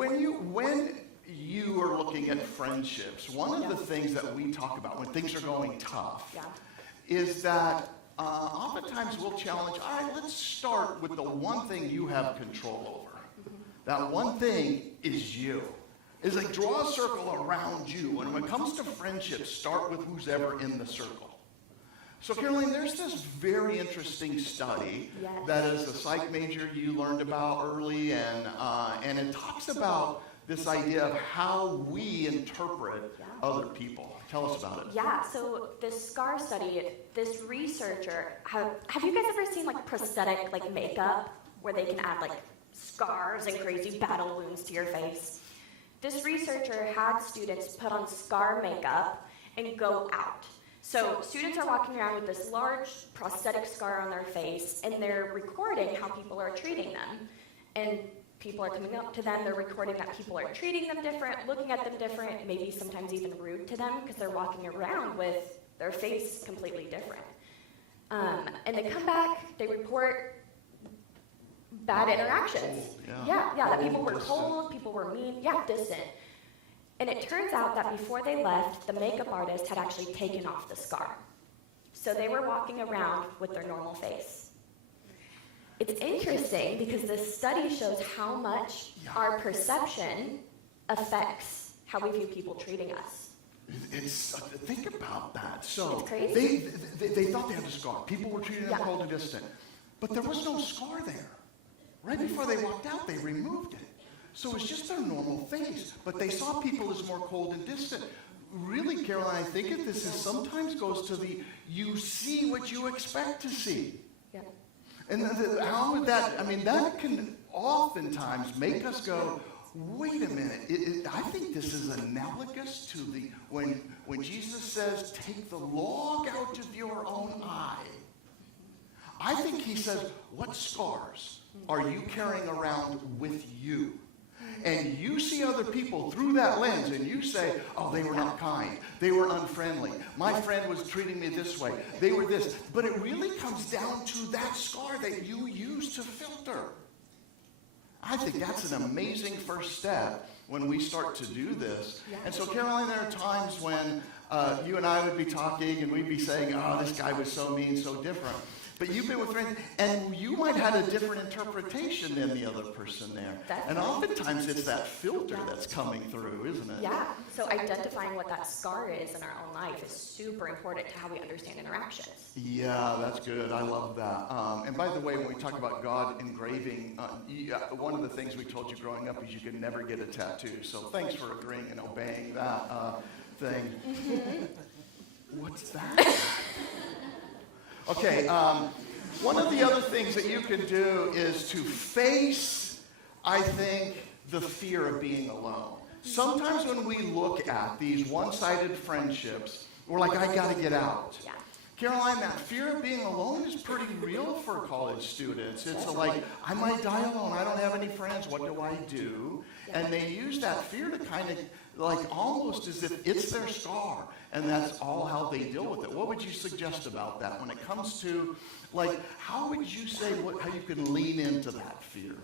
when you are looking at friendships, one of the things that we talk about when things are going tough is that oftentimes we'll challenge, all right, let's start with the one thing you have control over. That one thing is you. It's like draw a circle around you. And when it comes to friendships, start with who's ever in the circle. So, Caroline, there's this very interesting study that as a psych major you learned about early, and it talks about this idea of how we interpret other people. Tell us about it. Yeah, so this SCAR study, this researcher, have you guys ever seen like prosthetic like makeup where they can add like scars and crazy battle wounds to your face? This researcher had students put on SCAR makeup and go out. So students are walking around with this large prosthetic scar on their face, and they're recording how people are treating them. And people are coming up to them, they're recording that people are treating them different, looking at them different, maybe sometimes even rude to them because they're walking around with their face completely different. And they come back, they report bad interactions. That people were cold, people were mean, distant. And it turns out that before they left, the makeup artist had actually taken off the scar. So they were walking around with their normal face. It's interesting because this study shows how much our perception affects how we view people treating us. Think about that. So it's crazy. They thought they had a scar. People were treating them cold and distant. But there was no scar there. Right before they walked out, they removed it. So it's just their normal face. But they saw people as more cold and distant. Really, Caroline, I think that this sometimes goes to you see what you expect to see. Yeah. And how would that, that can oftentimes make us go, wait a minute, I think this is analogous to when Jesus says, take the log out of your own eye. I think he says, what scars are you carrying around with you? And you see other people through that lens, and you say, oh, they were not kind. They were unfriendly. My friend was treating me this way. They were this. But it really comes down to that scar that you use to filter. I think that's an amazing first step when we start to do this. And so, Caroline, there are times when you and I would be talking, and we'd be saying, oh, this guy was so mean, so different. But you've been with friends, and you might have had a different interpretation than the other person there. Definitely. And oftentimes it's that filter that's coming through, isn't it? Yeah. So identifying what that scar is in our own life is super important to how we understand interactions. Yeah, that's good. I love that. And by the way, when we talk about God engraving, one of the things we told you growing up is you could never get a tattoo. So thanks for agreeing and obeying that thing. What's that? Okay, one of the other things that you can do is to face, I think, the fear of being alone. Sometimes when we look at these one-sided friendships, we're like, I got to get out. Yeah. Caroline, that fear of being alone is pretty real for college students. It's like, I might die alone. I don't have any friends. What do I do? And they use that fear to kind of, like almost as if it's their scar. And that's all how they deal with it. What would you suggest about that when it comes to, like, how would you say how you can lean into that fear?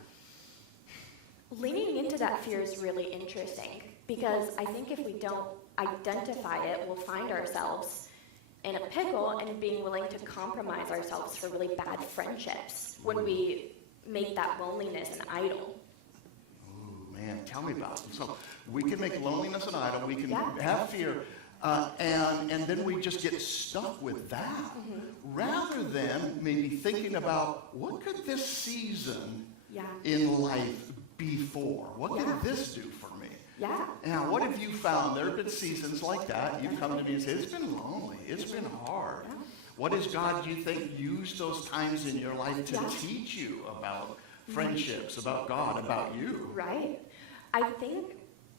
Leaning into that fear is really interesting because I think if we don't identify it, we'll find ourselves in a pickle and being willing to compromise ourselves for really bad friendships when we make that loneliness an idol. Ooh, man, tell me about it. So we can make loneliness an idol. We can have fear. And then we just get stuck with that rather than maybe thinking about what could this season in life be for? What could this do for me? Yeah. Now, what have you found? There have been seasons like that. You've come to me and said, it's been lonely. It's been hard. Yeah. What has God, do you think, used those times in your life to teach you about friendships, about God, about you? Right. I think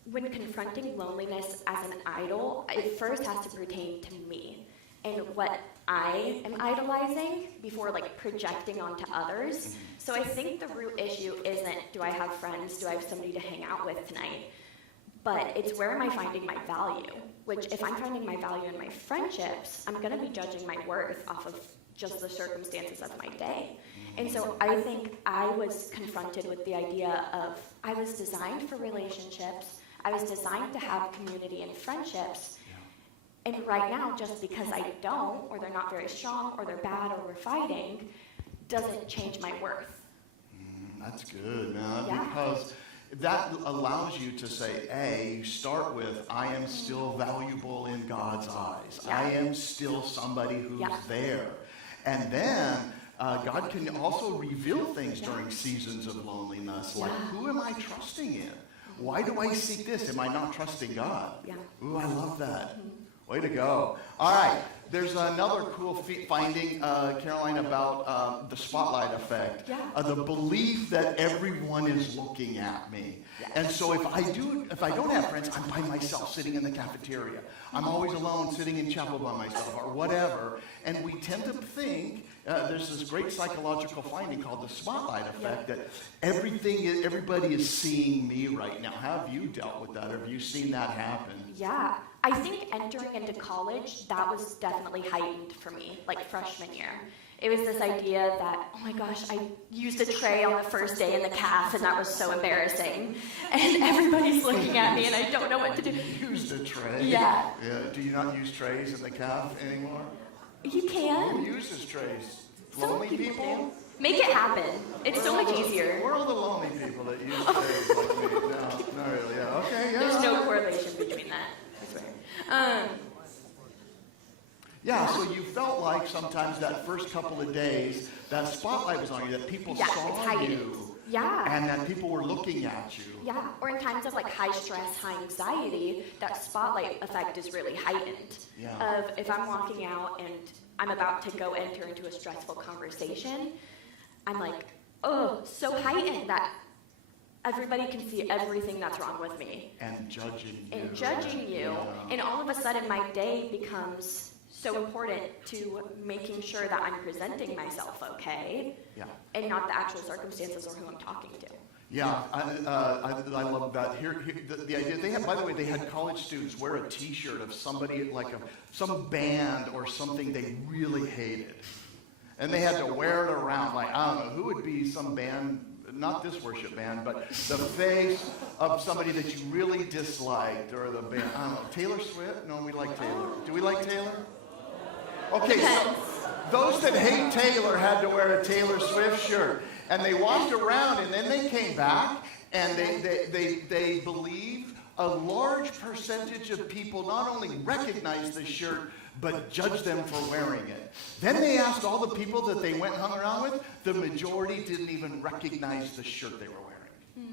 when confronting loneliness as an idol, it first has to pertain to me and what I am idolizing before projecting onto others. So I think the root issue isn't, do I have friends? Do I have somebody to hang out with tonight? But it's where am I finding my value? Which if I'm finding my value in my friendships, I'm going to be judging my worth off of just the circumstances of my day. And so I think I was confronted with the idea of I was designed for relationships. I was designed to have community and friendships. And right now, just because I don't, or they're not very strong, or they're bad, or we're fighting, doesn't change my worth. That's good, man, Yeah. because that allows you to say, you start with, I am still valuable in God's eyes. Yeah. I am still somebody who's Yeah. there. And then God can also reveal things during seasons of loneliness, like, who am I trusting in? Why do I seek this? Am I not trusting God? Yeah. Ooh, I love that. Way to go. All right. There's another cool finding, Caroline, about the spotlight effect. Yeah. The belief that everyone is looking at me. And so if I don't have friends, I'm by myself sitting in the cafeteria. I'm always alone sitting in chapel by myself or whatever. And we tend to think, there's this great psychological finding called the spotlight effect, that everybody is seeing me right now. Have you dealt with that? Have you seen that happen? Yeah. I think entering into college, that was definitely heightened for me, like freshman year. It was this idea that, oh my gosh, I used a tray on the first day in the calf, and that was so embarrassing. And everybody's looking at me, and I don't know what to do. Used a tray? Yeah. Do you not use trays in the calf anymore? You can. Who uses trays? Some Lonely people people? do. Make it happen. It's so much easier. Where are the lonely people that use trays like me? No, not really. Yeah. Okay, yeah. There's no correlation between that, I swear. Yeah, so you felt like sometimes that first couple of days, that spotlight was on you, that people Yeah, it's saw heightened. you, Yeah. and that people were looking at you. Yeah, or in times of like high stress, high anxiety, that spotlight effect is really heightened. Yeah. Of if I'm walking out and I'm about to go enter into a stressful conversation, I'm like, oh, so heightened that everybody can see everything that's wrong with me. And judging you. And judging you. Yeah. And all of a sudden my day becomes so important to making sure that I'm presenting myself okay, Yeah. and not the actual circumstances or who I'm talking to. Yeah, I love that. Here the idea, they had, by the way, they had college students wear a T-shirt of somebody, like some band or something they really hated. And they had to wear it around, like, I don't know, who would be some band, not this worship band, but the face of somebody that you really disliked, or the band, I don't know, Taylor Swift? No, we like Taylor. Do we like Taylor? Okay, so those that hate Taylor had to wear a Taylor Swift shirt. And they walked around, and then they came back, and they believe a large percentage of people not only recognized the shirt, but judged them for wearing it. Then they asked all the people that they went and hung around with, the majority didn't even recognize the shirt they were wearing.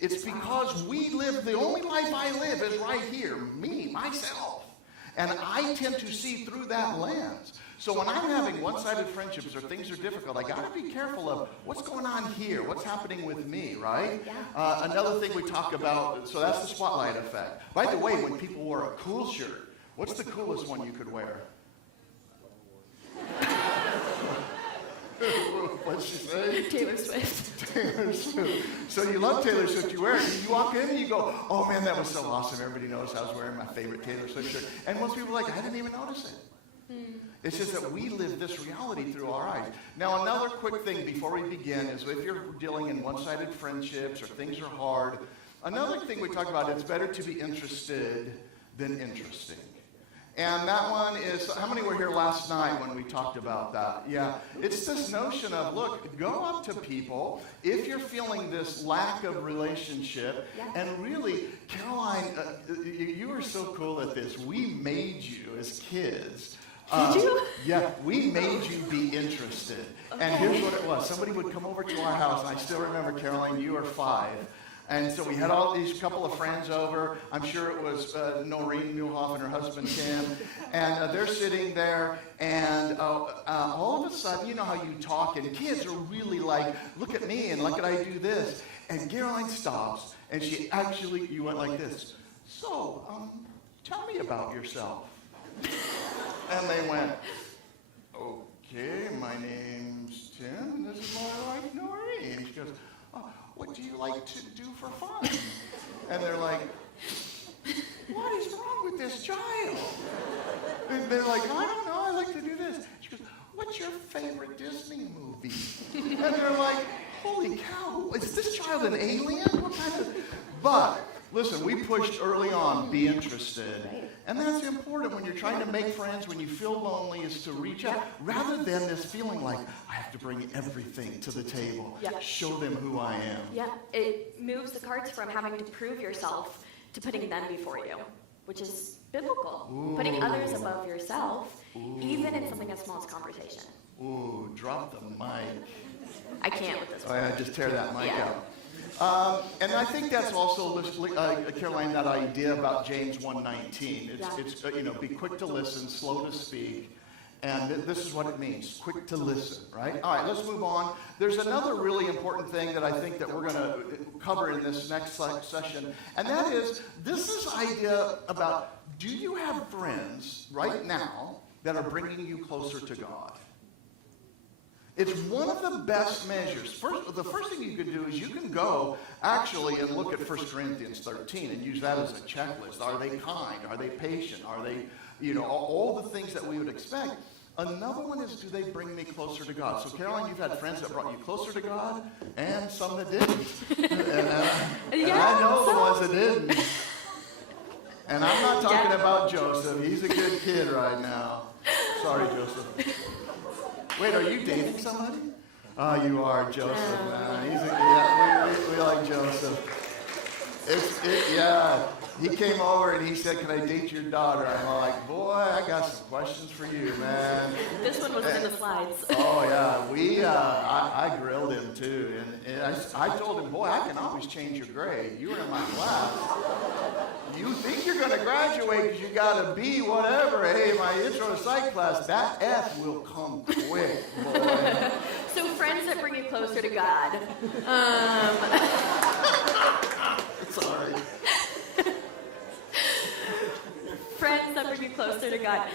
It's because we live, the only life I live is right here, me, myself. And I tend to see through that lens. So when I'm having one-sided friendships or things are difficult, I got to be careful of what's going on here, what's happening with me, right? Yeah. Another thing we talk about, so that's the spotlight effect. By the way, when people wore a cool shirt, what's the coolest one you could wear? What'd she say? Taylor Swift. Taylor Swift. So you love Taylor Swift, you wear it, and you walk in and you go, oh man, that was so awesome. Everybody knows I was wearing my favorite Taylor Swift shirt. And most people are like, I didn't even notice it. It's just that we live this reality through our eyes. Now, another quick thing before we begin is if you're dealing in one-sided friendships or things are hard, another thing we talk about, it's better to be interested than interesting. And that one is, how many were here last night when we talked about that? Yeah, it's this notion of, look, go up to people if you're feeling this lack of relationship. And really, Caroline, you were so cool at this. We made you as kids. Did you? Yeah, we made you be interested. Okay. And here's what it was. Somebody would come over to our house, and I still remember, Caroline, you were 5. And so we had all these couple of friends over. I'm sure it was Noreen Muhlhoff and her husband, Tim. And they're sitting there, and all of a sudden, you know how you talk, and kids are really like, look at me, and look at I do this. And Caroline stops, and you went like this. So, tell me about yourself. And they went, okay, my name's Tim, and this is my wife, Noreen. She goes, oh, what do you like to do for fun? And they're like, what is wrong with this child? And they're like, I don't know, I like to do this. She goes, what what's your favorite Disney movie? And they're like, holy cow, is this child an alien? What kind of... But, listen, we pushed early on, be interested. And that's important when you're trying to make friends, when you feel lonely, is to reach out, rather than this feeling like, I have to bring everything to the table, show them who I am. Yeah, it moves the cards from having to prove yourself to putting them before you, which is biblical. Ooh. Putting others above yourself, even in something as small as conversation. Ooh, drop the mic. I can't with this Oh, one. yeah, just tear that mic Yeah. out. And I think that's also, Caroline, that idea about James 1:19. It's be quick to listen, slow to speak. And this is what it means, quick to listen, right? All right, let's move on. There's another really important thing that I think that we're going to cover in this next session, and that is this idea about, do you have friends right now that are bringing you closer to God? It's one of the best measures. The first thing you can do is you can go actually and look at 1 Corinthians 13 and use that as a checklist. Are they kind? Are they patient? Are they, all the things that we would expect. Another one is, do they bring me closer to God? So, Caroline, you've had friends that brought you closer to God and some that didn't. and I know the ones that didn't. And I'm not talking about Joseph. He's a good kid right now. Sorry, Joseph. Wait, are you dating somebody? Oh, you are, Joseph, man. We like Joseph. He came over and he said, can I date your daughter? I'm like, boy, I got some questions for you, man. This one wasn't in the slides. Oh, yeah. I grilled him, too. And I told him, boy, I can always change your grade. You were in my class. You think you're going to graduate because you got a B, whatever. Hey, my intro to psych class, that F will come quick, boy. So friends that bring you closer to God. Sorry. Friends that bring you closer to God.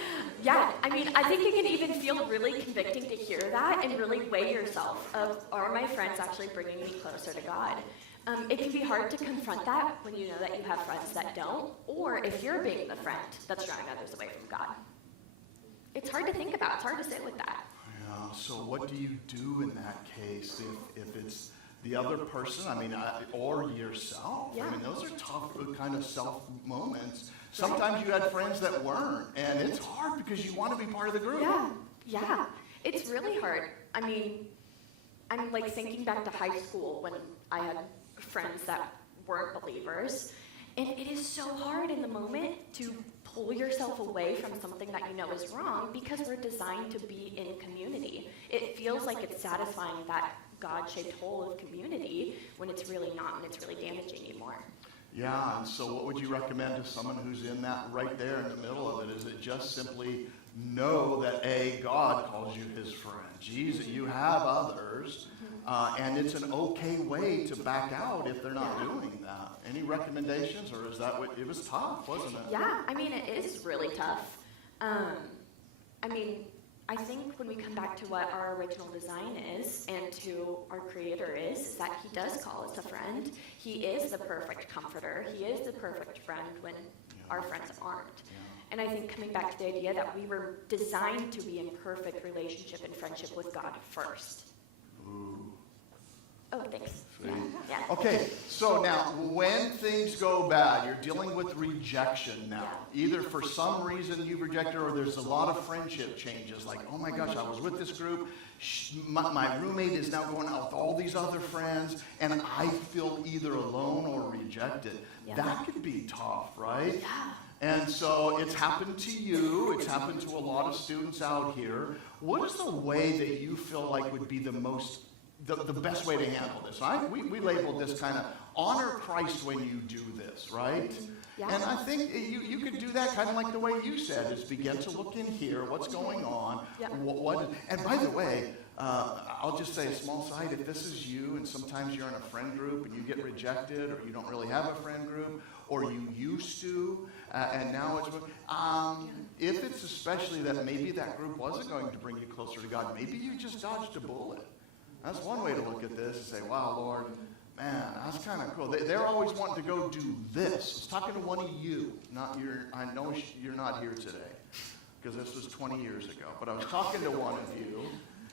Yeah, I mean, I think it can even feel really convicting to hear that and really weigh yourself of, are my friends actually bringing me closer to God? It can be hard to confront that when you know that you have friends that don't, or if you're being the friend that's drawing others away from God. It's hard to think about. It's hard to sit with that. Yeah, so what do you do in that case if it's the other person, or yourself? Yeah. Those are tough kind of self moments. Sometimes you had friends that weren't, and it's hard because you want to be part of the group. Yeah. It's really hard. I'm like thinking back to high school when I had friends that weren't believers, and it is so hard in the moment to pull yourself away from something that you know is wrong because we're designed to be in community. It feels like it's satisfying that God-shaped hole of community when it's really not, and it's really damaging you more. Yeah, and so what would you recommend to someone who's in that right there in the middle of it? Is it just simply know that God calls you his friend? Jesus, you have others, and it's an okay way to back out if they're not doing that. Any recommendations, or is that what, it was tough, wasn't it? Yeah, it is really tough. I think when we come back to what our original design is and to our Creator is that he does call us a friend. He is the perfect comforter. He is the perfect friend when our friends aren't. And I think coming back to the idea that we were designed to be in perfect relationship and friendship with God first. Ooh. Oh, thanks. Sweet. Yeah. Okay, so now, when things go bad, you're dealing with rejection now. Either for some reason you rejected, or there's a lot of friendship changes. Like, oh my gosh, I was with this group. My roommate is now going out with all these other friends, and I feel either alone or rejected. Yeah. That could be tough, right? Yeah. And so it's happened to you. It's happened to a lot of students out here. What is the way that you feel like would be the best way to handle this? We labeled this kind of honor Christ when you do this, right? Yeah. And I think you could do that kind of like the way you said, is begin to look in here, what's going on. Yeah. And by the way, I'll just say a small side, if this is you and sometimes you're in a friend group and you get rejected, or you don't really have a friend group, or you used to, and now it's, if it's especially that maybe that group wasn't going to bring you closer to God, maybe you just dodged a bullet. That's one way to look at this and say, wow, Lord, man, that's kind of cool. They're always wanting to go do this. I was talking to one of you, I know you're not here today. because this was 20 years ago, but I was talking to one of you,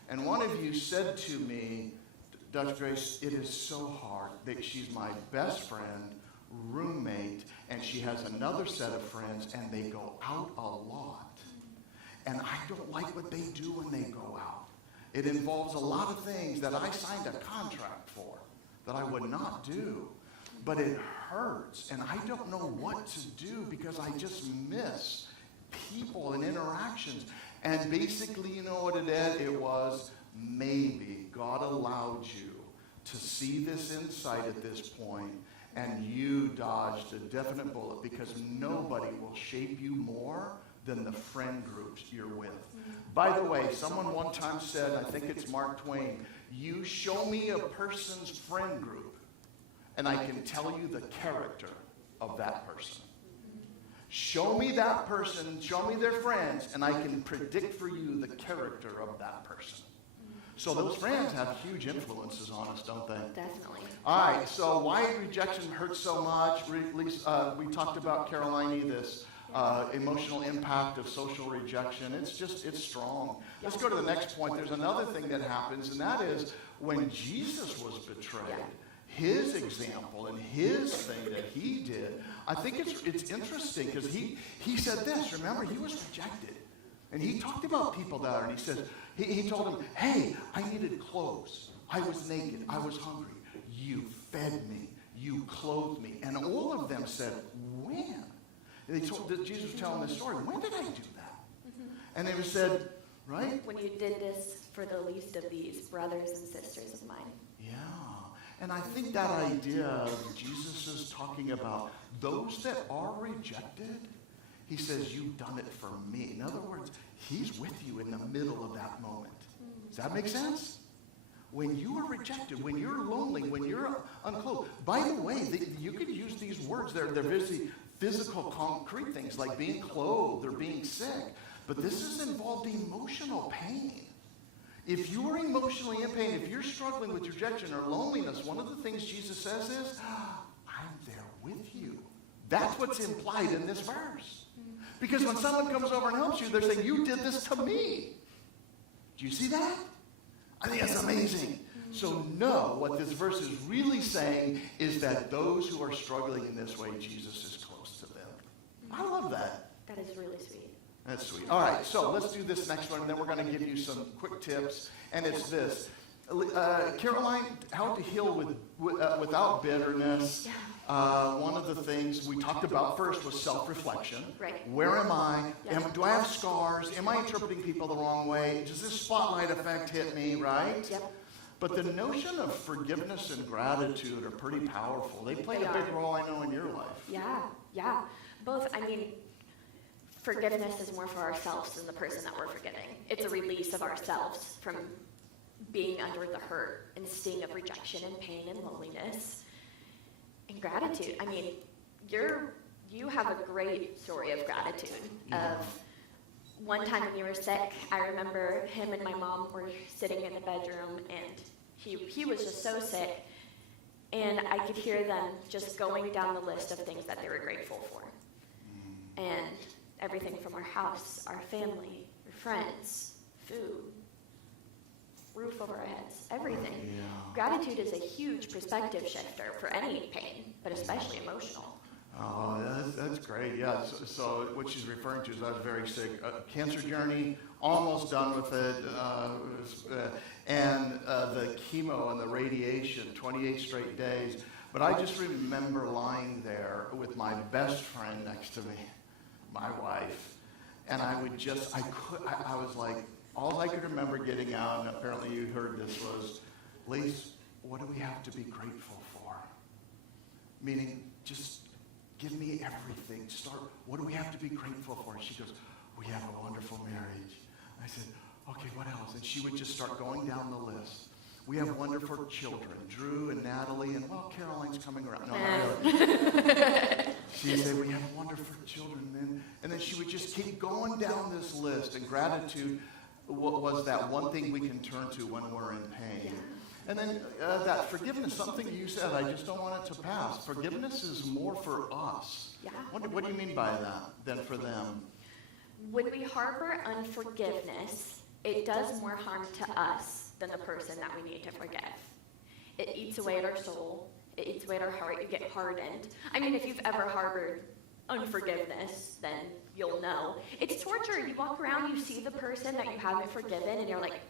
and one of you said to me, Dutch Grace, it is so hard that she's my best friend, roommate, and she has another set of friends, and they go out a lot. And I don't like what they do when they go out. It involves a lot of things that I signed a contract for that I would not do. But it hurts, and I don't know what to do because I just miss people and interactions. And basically, you know what it is? It was maybe God allowed you to see this insight at this point, and you dodged a definite bullet, because nobody will shape you more than the friend groups you're with. By the way, someone one time said, I think it's Mark Twain, you show me a person's friend group, and I can tell you the character of that person. Show me that person, show me their friends, and I can predict for you the character of that person. So those friends have huge influences on us, don't they? Definitely. All right, so why rejection hurts so much? We talked about, Caroline, this emotional impact of social rejection. It's strong. Let's go to the next point. There's another thing that happens, and that is when Jesus was betrayed, his example and his thing that he did, I think it's interesting because he said this. Remember, he was rejected. And he talked about people that are, and he says, he told them, hey, I needed clothes. I was naked. I was hungry. You fed me. You clothed me. And all of them said, when? And Jesus was telling this story. When did I do that? And they said, right? When you did this for the least of these brothers and sisters of mine. Yeah. And I think that idea of Jesus is talking about those that are rejected, he says, you've done it for me. In other words, he's with you in the middle of that moment. Does that make sense? When you are rejected, when you're lonely, when you're unclothed. By the way, you could use these words. They're physical, concrete things like being clothed or being sick. But this is involved emotional pain. If you are emotionally in pain, if you're struggling with rejection or loneliness, one of the things Jesus says is, I'm there with you. That's what's implied in this verse. Because when someone comes over and helps you, they're saying, you did this to me. Do you see that? I think that's amazing. So no, what this verse is really saying is that those who are struggling in this way, Jesus is close to them. I love that. That is really sweet. That's sweet. All right, so let's do this next one, and then we're going to give you some quick tips. And it's this. Caroline, how to heal without bitterness. One of the things we talked about first was self-reflection. Right. Where am I? Do I have scars? Am I interpreting people the wrong way? Does this spotlight effect hit me, right? Yep. But the notion of forgiveness and gratitude are pretty powerful. They play a big role, I know, in your life. Yeah. Both, forgiveness is more for ourselves than the person that we're forgiving. It's a release of ourselves from being under the hurt and sting of rejection and pain and loneliness. And gratitude. You have a great story of gratitude. Of one time when you were sick, I remember him and my mom were sitting in the bedroom, and he was just so sick, and I could hear them just going down the list of things that they were grateful for. And everything from our house, our family, our friends, food, roof over our heads, everything. Yeah. Gratitude is a huge perspective shifter for any pain, but especially emotional. Oh, that's great. Yeah. So what she's referring to is I was very sick. Cancer journey, almost done with it. And the chemo and the radiation, 28 straight days. But I just remember lying there with my best friend next to me, my wife. And I was like, all I could remember getting out, and apparently you heard this, was, Lise, what do we have to be grateful for? Meaning, just give me everything. What do we have to be grateful for? She goes, we have a wonderful marriage. I said, okay, what else? And she would just start going down the list. We have wonderful children, Drew and Natalie, and Caroline's coming around. No, not really. She'd say, we have wonderful children. And then she would just keep going down this list, and gratitude was that one thing we can turn to when we're in pain. And then that forgiveness, something you said, I just don't want it to pass. Forgiveness is more for us. Yeah. What do you mean by that than for them? When we harbor unforgiveness, it does more harm to us than the person that we need to forgive. It eats away at our soul. It eats away at our heart. You get hardened. I mean, if you've ever harbored unforgiveness, then you'll know. It's torture. You walk around, you see the person that you haven't forgiven, and you're like,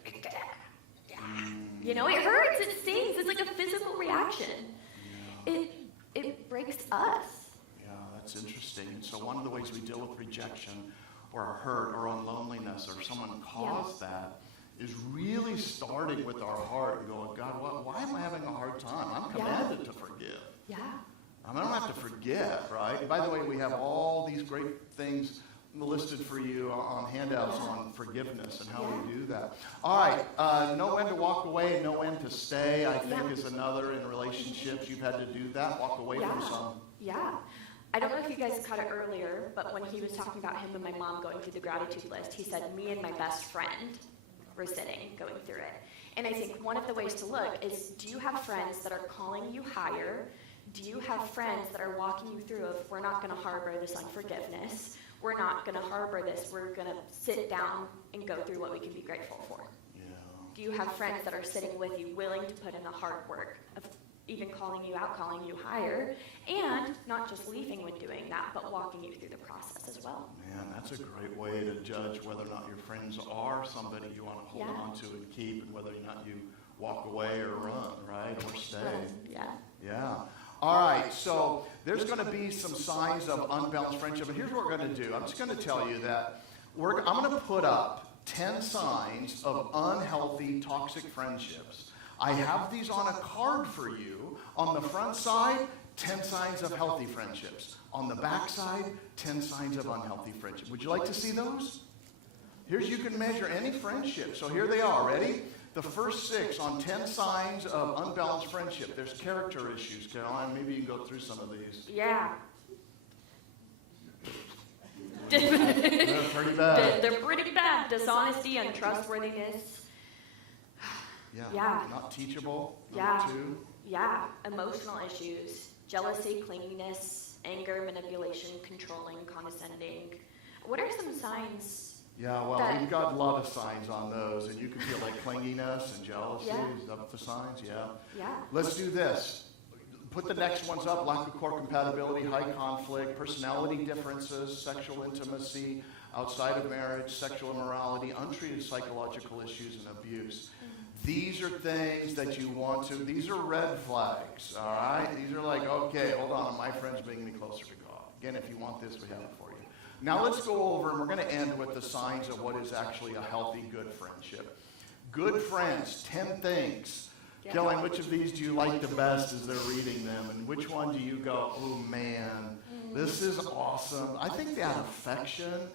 you know, it hurts, it stings. It's like a physical reaction. Yeah. It breaks us. Yeah, that's interesting. So one of the ways we deal with rejection or hurt or on loneliness or someone caused that is really starting with our heart and going, God, why am I having a hard time? I'm commanded to forgive. Yeah. I don't have to forget, right? And by the way, we have all these great things listed for you on handouts on forgiveness and how we do that. All right, know when to walk away and know when to stay, I think is another in relationships. You've had to do that, walk away from some. Yeah. I don't know if you guys caught it earlier, but when he was talking about him and my mom going through the gratitude list, he said, me and my best friend were sitting, going through it. And I think one of the ways to look is, do you have friends that are calling you higher? Do you have friends that are walking you through of, we're not going to harbor this unforgiveness. We're not going to harbor this. We're going to sit down and go through what we can be grateful for. Yeah. Do you have friends that are sitting with you, willing to put in the hard work of even calling you out, calling you higher, and not just leaving when doing that, but walking you through the process as well? Man, that's a great way to judge whether or not your friends are somebody you want to hold on to and keep, and whether or not you walk away or run, right, or stay. Yeah. All right, so there's going to be some signs of unbalanced friendship, and here's what we're going to do. I'm just going to tell you that I'm going to put up 10 signs of unhealthy, toxic friendships. I have these on a card for you. On the front side, 10 signs of healthy friendships. On the back side, 10 signs of unhealthy friendship. Would you like to see those? You can measure any friendship. So here they are. Ready? The first 6 on 10 signs of unbalanced friendship. There's character issues, Caroline. Maybe you can go through some of these. Yeah. They're pretty bad. They're pretty bad. Dishonesty, untrustworthiness. Yeah. Not teachable. Number 2. Yeah. Emotional issues. Jealousy, clinginess, anger, manipulation, controlling, condescending. What are some signs? Yeah, well, we've got a lot of signs on those, and you can feel like clinginess and jealousy. Is that the signs? Yeah. Let's do this. Put the next ones up. Lack of core compatibility, high conflict, personality differences, sexual intimacy, outside of marriage, sexual immorality, untreated psychological issues, and abuse. These are things that you want to, these are red flags, all right? These are like, okay, hold on, my friend's bringing me closer to God. Again, if you want this, we have it for you. Now let's go over, and we're going to end with the signs of what is actually a healthy, good friendship. Good friends, 10 things. Caroline, which of these do you like the best as they're reading them? And which one do you go, oh man, this is awesome? I think that affection,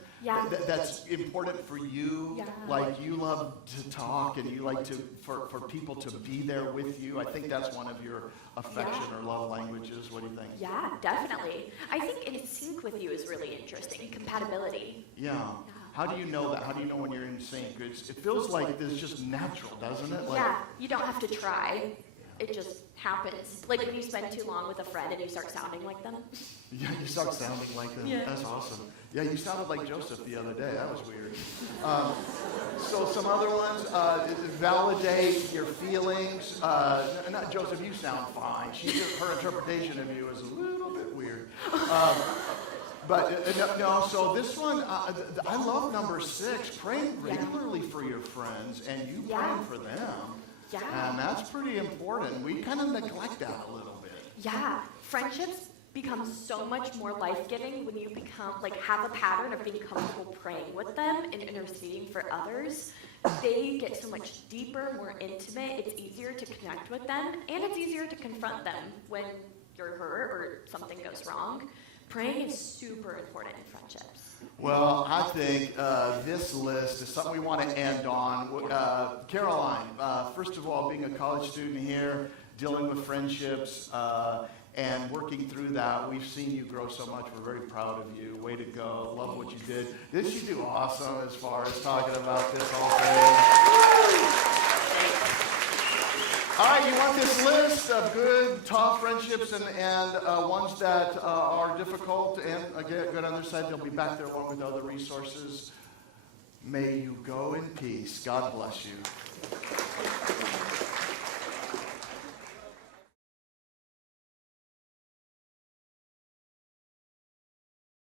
that's important for you. Yeah. Like you love to talk and you like to for people to be there with you. I think that's one of your affection or love languages. What do you think? Yeah, definitely. I think in sync with you is really interesting. Compatibility. Yeah. How do you know that? How do you know when you're in sync? It feels like this just natural, doesn't it? Like, you don't have to try. It just happens. Like when you spend too long with a friend and you start sounding like them. Yeah, you start sounding like them. Yeah. That's awesome. Yeah, you sounded like Joseph the other day. That was weird. So some other ones, validate your feelings. Not Joseph, you sound fine. Her interpretation of you is a little bit weird. But no, so this one, I love number 6. Praying regularly for your friends and you praying for them. Yeah. And that's pretty important. We kind of neglect that a little bit. Yeah. Friendships become so much more life-giving when you have a pattern of being comfortable praying with them and interceding for others. They get so much deeper, more intimate. It's easier to connect with them, and it's easier to confront them when you're hurt or something goes wrong. Praying is super important in friendships. Well, I think this list is something we want to end on. Caroline, first of all, being a college student here, dealing with friendships, and working through that, we've seen you grow so much. We're very proud of you. Way to go. Love what you did. Didn't you do awesome as far as talking about this whole thing? All right, you want this list of good, tough friendships and ones that are difficult and again, good on their side. They'll be back there along with other resources. May you go in peace. God bless you.